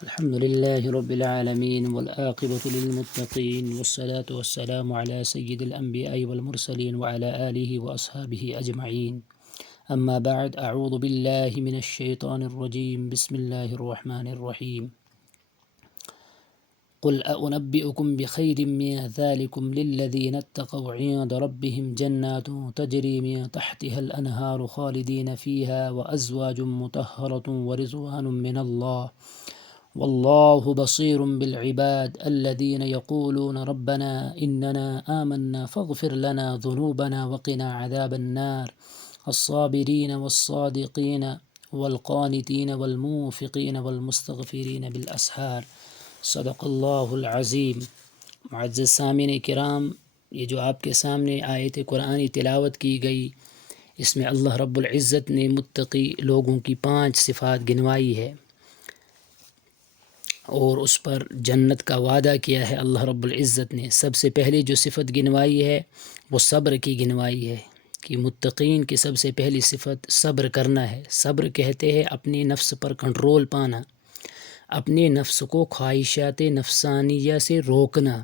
الحمد لله رب العالمين والعاقبة للمتقين والصلاة والسلام على سيد الأنبياء والمرسلين وعلى آله وأصحابه أجمعين. أما بعد، أعوذ بالله من الشيطان الرجيم. بسم الله الرحمن الرحيم. قل أنبئكم بخير من ذلكم للذين اتقوا عند ربهم جنات تجري من تحتها الأنهار خالدين فيها وأزواج مطهرة ورضوان من الله والله بصير بالعباد الذين يقولون ربنا إننا آمنا فاغفر لنا ذنوبنا وقنا عذاب النار الصابرين والصادقين والقانتين والموفقين والمستغفرين بالأسحار. صدق اللہ العظیم. معزز سامعین کرام، یہ جو آپ کے سامنے آیت قرآنی تلاوت کی گئی، اس میں اللہ رب العزت نے متقی لوگوں کی 5 صفات گنوائی ہے اور اس پر جنت کا وعدہ کیا ہے اللہ رب العزت نے. سب سے پہلی جو صفت گنوائی ہے وہ صبر کی گنوائی ہے کہ متقین کی سب سے پہلی صفت صبر کرنا ہے. صبر کہتے ہیں اپنے نفس پر کنٹرول پانا، اپنے نفس کو خواہشات نفسانیہ سے روکنا.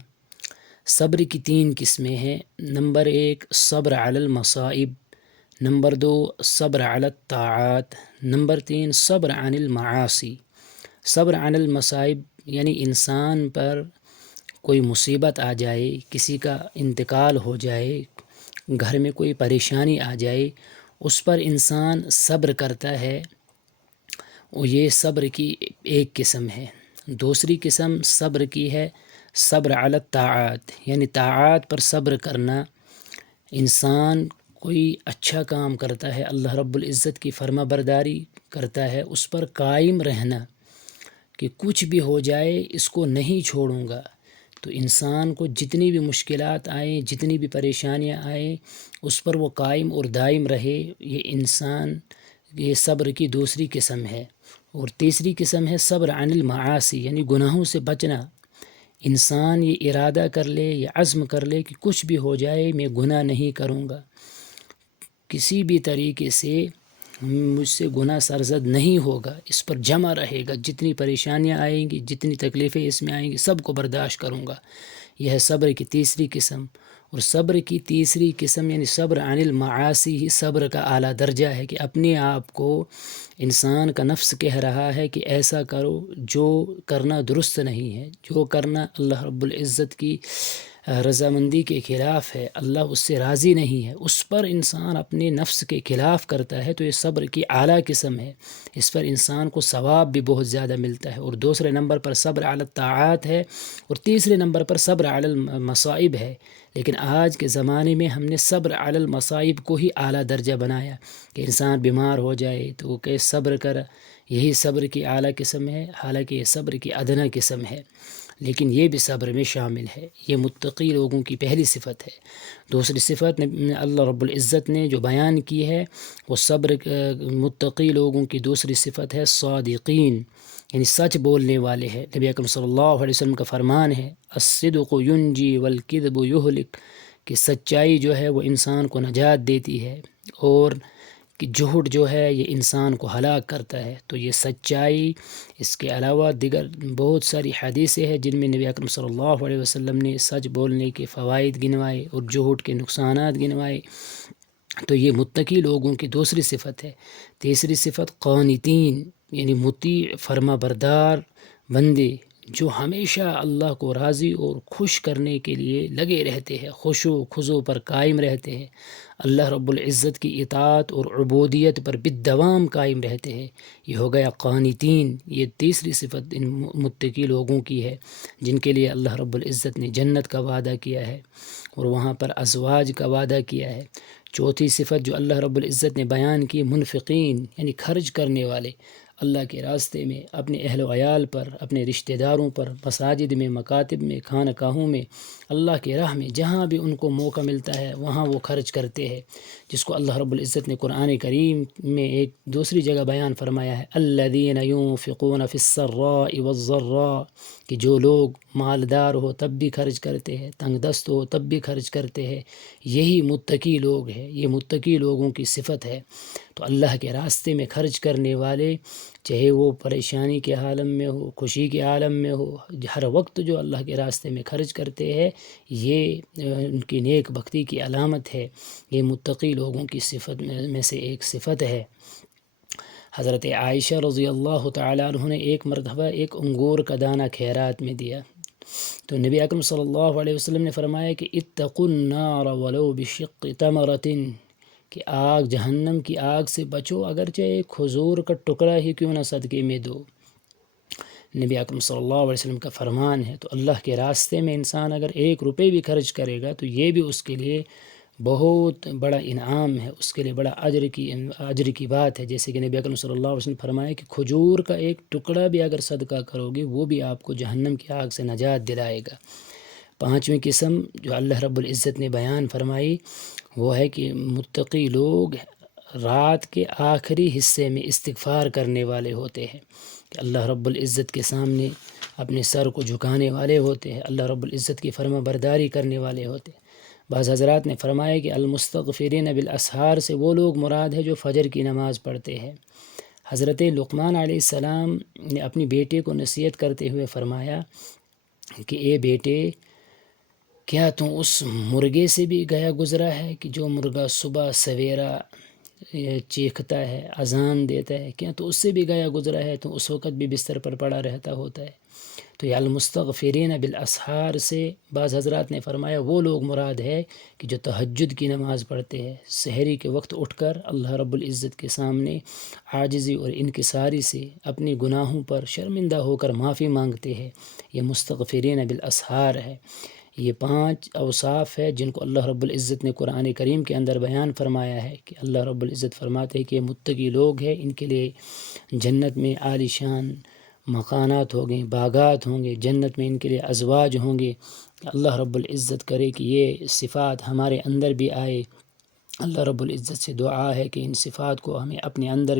صبر کی 3 قسمیں ہیں. نمبر 1 صبر علی المصائب، نمبر 2 صبر علی الطاعات، نمبر 3 صبر عن المعاصی. صبر عن المصائب یعنی انسان پر کوئی مصیبت آ جائے، کسی کا انتقال ہو جائے، گھر میں کوئی پریشانی آ جائے، اس پر انسان صبر کرتا ہے، اور یہ صبر کی ایک قسم ہے. دوسری قسم صبر کی ہے صبر علی الطاعات، یعنی طاعات پر صبر کرنا. انسان کوئی اچھا کام کرتا ہے، اللہ رب العزت کی فرما برداری کرتا ہے، اس پر قائم رہنا کہ کچھ بھی ہو جائے اس کو نہیں چھوڑوں گا. تو انسان کو جتنی بھی مشکلات آئیں، جتنی بھی پریشانیاں آئیں، اس پر وہ قائم اور دائم رہے. یہ صبر کی دوسری قسم ہے. اور تیسری قسم ہے صبر عن المعاصی، یعنی گناہوں سے بچنا. انسان یہ ارادہ کر لے، یہ عزم کر لے کہ کچھ بھی ہو جائے میں گناہ نہیں کروں گا، کسی بھی طریقے سے مجھ سے گناہ سرزد نہیں ہوگا، اس پر جمع رہے گا، جتنی پریشانیاں آئیں گی، جتنی تکلیفیں اس میں آئیں گی، سب کو برداشت کروں گا. یہ ہے صبر کی تیسری قسم. اور صبر کی تیسری قسم یعنی صبر عن المعاصی ہی صبر کا اعلیٰ درجہ ہے کہ اپنے آپ کو انسان کا نفس کہہ رہا ہے کہ ایسا کرو جو کرنا درست نہیں ہے، جو کرنا اللہ رب العزت کی رضامندی کے خلاف ہے، اللہ اس سے راضی نہیں ہے، اس پر انسان اپنے نفس کے خلاف کرتا ہے. تو یہ صبر کی اعلیٰ قسم ہے، اس پر انسان کو ثواب بھی بہت زیادہ ملتا ہے. اور دوسرے نمبر پر صبر علی الطاعات ہے، اور تیسرے نمبر پر صبر علی المصائب ہے. لیکن آج کے زمانے میں ہم نے صبر علی المصائب کو ہی اعلیٰ درجہ بنایا کہ انسان بیمار ہو جائے تو وہ کہ صبر کر، یہی صبر کی اعلیٰ قسم ہے، حالانکہ یہ صبر کی ادنیٰ قسم ہے، لیکن یہ بھی صبر میں شامل ہے. یہ متقی لوگوں کی پہلی صفت ہے. دوسری صفت اللہ رب العزت نے جو بیان کی ہے وہ صبر متقی لوگوں کی دوسری صفت ہے صادقین، یعنی سچ بولنے والے ہیں. نبی اکرم صلی اللہ علیہ وسلم کا فرمان ہے الصدق ینجی والکذب یہلک، کہ سچائی جو ہے وہ انسان کو نجات دیتی ہے، اور کہ جھوٹ جو ہے یہ انسان کو ہلاک کرتا ہے. تو یہ سچائی، اس کے علاوہ دیگر بہت ساری حدیثیں ہیں جن میں نبی اکرم صلی اللہ علیہ وسلم نے سچ بولنے کے فوائد گنوائے اور جھوٹ کے نقصانات گنوائے. تو یہ متقی لوگوں کی دوسری صفت ہے. تیسری صفت قانتین، یعنی مطیع فرما بردار بندے جو ہمیشہ اللہ کو راضی اور خوش کرنے کے لیے لگے رہتے ہیں، خشوع و خضوع پر قائم رہتے ہیں، اللہ رب العزت کی اطاعت اور عبودیت پر بالدوام قائم رہتے ہیں. یہ ہو گیا قانتین. یہ تیسری صفت ان متقی لوگوں کی ہے جن کے لیے اللہ رب العزت نے جنت کا وعدہ کیا ہے اور وہاں پر ازواج کا وعدہ کیا ہے. چوتھی صفت جو اللہ رب العزت نے بیان کی منفقین، یعنی خرچ کرنے والے، اللہ کے راستے میں، اپنے اہل و عیال پر، اپنے رشتہ داروں پر، مساجد میں، مکاتب میں، خانقاہوں میں، اللہ کے راہ میں جہاں بھی ان کو موقع ملتا ہے وہاں وہ خرچ کرتے ہیں، جس کو اللہ رب العزت نے قرآن کریم میں ایک دوسری جگہ بیان فرمایا ہے الذین ينفقون فی السراء والضراء، کہ جو لوگ مالدار ہو تب بھی خرچ کرتے ہیں، تنگ دست ہو تب بھی خرچ کرتے ہیں، یہی متقی لوگ ہیں، یہ متقی لوگوں کی صفت ہے. تو اللہ کے راستے میں خرچ کرنے والے، چاہے وہ پریشانی کے عالم میں ہو، خوشی کے عالم میں ہو، ہر وقت جو اللہ کے راستے میں خرچ کرتے ہیں، یہ ان کی نیک بختی کی علامت ہے، یہ متقی لوگوں کی صفت میں سے ایک صفت ہے۔ حضرت عائشہ رضی اللہ تعالیٰ عنہ نے ایک مرتبہ ایک انگور کا دانہ خیرات میں دیا، تو نبی اکرم صلی اللہ علیہ وسلم نے فرمایا کہ اتقوا النار ولو بشق تمرۃ، کہ آگ، جہنم کی آگ سے بچو، اگرچہ ایک کھجور کا ٹکڑا ہی کیوں نہ صدقے میں دو۔ نبی اکرم صلی اللہ علیہ وسلم کا فرمان ہے۔ تو اللہ کے راستے میں انسان اگر 1 روپے بھی خرچ کرے گا تو یہ بھی اس کے لیے بہت بڑا انعام ہے، اس کے لیے بڑا اجر کی بات ہے، جیسے کہ نبی اکرم صلی اللہ علیہ وسلم نے فرمایا کہ کھجور کا ایک ٹکڑا بھی اگر صدقہ کرو گے وہ بھی آپ کو جہنم کی آگ سے نجات دلائے گا۔ 5ویں قسم جو اللہ رب العزت نے بیان فرمائی وہ ہے کہ متقی لوگ رات کے آخری حصے میں استغفار کرنے والے ہوتے ہیں، کہ اللہ رب العزت کے سامنے اپنے سر کو جھکانے والے ہوتے ہیں، اللہ رب العزت کی فرما برداری کرنے والے ہوتے ہیں۔ بعض حضرات نے فرمایا کہ المستغفرین بالاسحار سے وہ لوگ مراد ہے جو فجر کی نماز پڑھتے ہیں۔ حضرت لقمان علیہ السلام نے اپنی بیٹے کو نصیحت کرتے ہوئے فرمایا کہ اے بیٹے، کیا تو اس مرغے سے بھی گیا گزرا ہے کہ جو مرغہ صبح سویرا چیختا ہے، اذان دیتا ہے، کیا تو اس سے بھی گیا گزرا ہے؟ تو اس وقت بھی بستر پر پڑا رہتا ہوتا ہے۔ تو یہ المستغفرین بالاسحار سے بعض حضرات نے فرمایا وہ لوگ مراد ہے کہ جو تہجد کی نماز پڑھتے ہیں، سحری کے وقت اٹھ کر اللہ رب العزت کے سامنے عاجزی اور انکساری سے اپنے گناہوں پر شرمندہ ہو کر معافی مانگتے ہیں، یہ مستغفرین بالاسحار ہے۔ یہ 5 اوصاف ہے جن کو اللہ رب العزت نے قرآن کریم کے اندر بیان فرمایا ہے، کہ اللہ رب العزت فرماتے ہیں کہ یہ متقی لوگ ہیں، ان کے لیے جنت میں عالی شان مکانات ہوں گے، باغات ہوں گے، جنت میں ان کے لیے ازواج ہوں گے۔ اللہ رب العزت کرے کہ یہ صفات ہمارے اندر بھی آئے۔ اللہ رب العزت سے دعا ہے کہ ان صفات کو ہمیں اپنے اندر